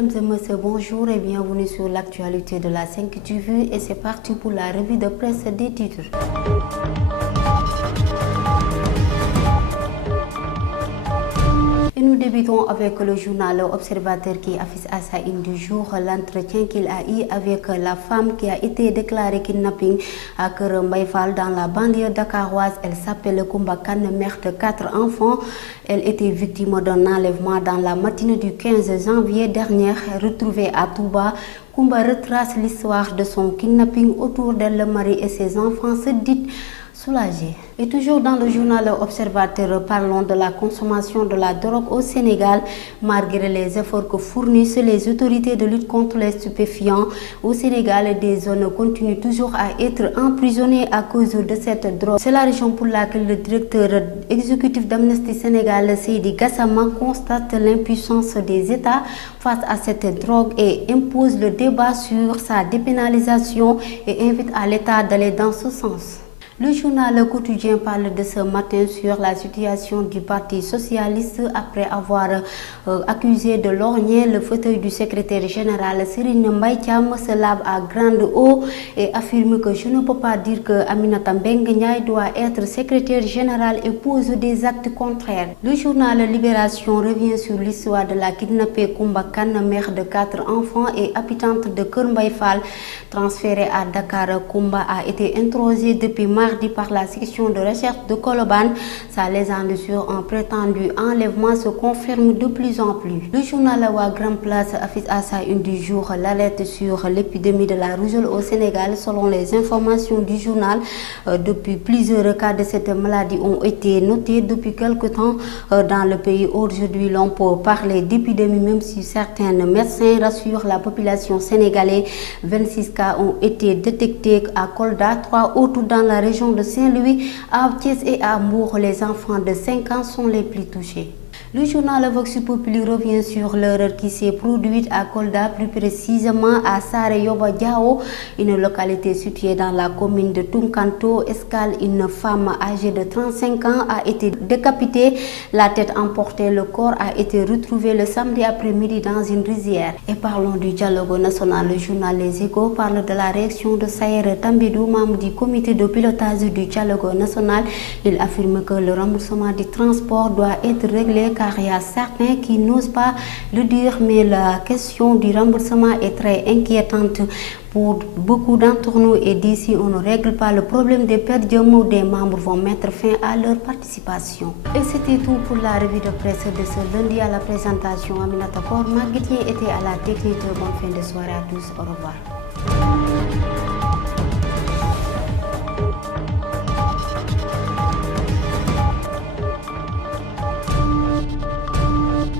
Mesdames et messieurs, bonjour et bienvenue sur l'actualité de la 5 TV et c'est parti pour la revue de presse des titres. Et nous débutons avec le journal Observateur qui affiche à sa une du jour l'entretien qu'il a eu avec la femme qui a été déclarée kidnapping à Keur Mbaye Fall dans la banlieue dakaroise. Elle s'appelle Koumba Kane, mère de 4 enfants. Elle était victime d'un enlèvement dans la matinée du 15 janvier dernier, retrouvée à Touba. Koumba retrace l'histoire de son kidnapping. Autour d'elle, le mari et ses enfants se disent soulagés. Et toujours dans le journal Observateur, parlons de la consommation de la drogue au Sénégal. Malgré les efforts que fournissent les autorités de lutte contre les stupéfiants, au Sénégal, des zones continuent toujours à être emprisonnées à cause de cette drogue. C'est la raison pour laquelle le directeur exécutif d'Amnesty Sénégal, Seydi Gassama, constate l'impuissance des États face à cette drogue et impose le débat sur sa dépénalisation et invite à l'État d'aller dans ce sens. Le journal quotidien parle de ce matin sur la situation du Parti socialiste après avoir accusé de lorgner le fauteuil du secrétaire général. Serigne Mbaye Thiam se lave à grande eau et affirme que je ne peux pas dire que Aminata Mbengue Ndiaye doit être secrétaire général et pose des actes contraires. Le journal Libération revient sur l'histoire de la kidnappée Koumba Kane, mère de 4 enfants et habitante de Keur Mbaye Fall. Transférée à Dakar, Koumba a été introsée depuis mardi par la section de recherche de Colobane. Sa légende sur un prétendu enlèvement se confirme de plus en plus. Le journal Wa Grand Place affiche à sa une du jour l'alerte sur l'épidémie de la rougeole au Sénégal. Selon les informations du journal, depuis plusieurs cas de cette maladie ont été notés depuis quelque temps dans le pays. Aujourd'hui, l'on peut parler d'épidémie même si certains médecins rassurent la population sénégalaise. 26 cas ont été détectés à Kolda, 3 autres dans la région de Saint-Louis, à Thiès et à Mbour. Les enfants de 5 ans sont les plus touchés. Le journal Vox Populi revient sur l'erreur qui s'est produite à Kolda, plus précisément à Sareyoba Diao, une localité située dans la commune de Tunkanto. Escale, une femme âgée de 35 ans a été décapitée, la tête emportée, le corps a été retrouvé le samedi après-midi dans une rizière. Et parlons du dialogue national. Le journal Les Échos parle de la réaction de Sayer Tambidou, membre du comité de pilotage du dialogue national. Il affirme que le remboursement du transport doit être réglé car il y a certains qui n'osent pas le dire, mais la question du remboursement est très inquiétante pour beaucoup d'entre nous et d'ici on ne règle pas le problème des pertes des membres vont mettre fin à leur participation. Et c'était tout pour la revue de presse de ce lundi. À la présentation, Aminata Maguitien était à la technique. Bonne fin de soirée à tous. Au revoir.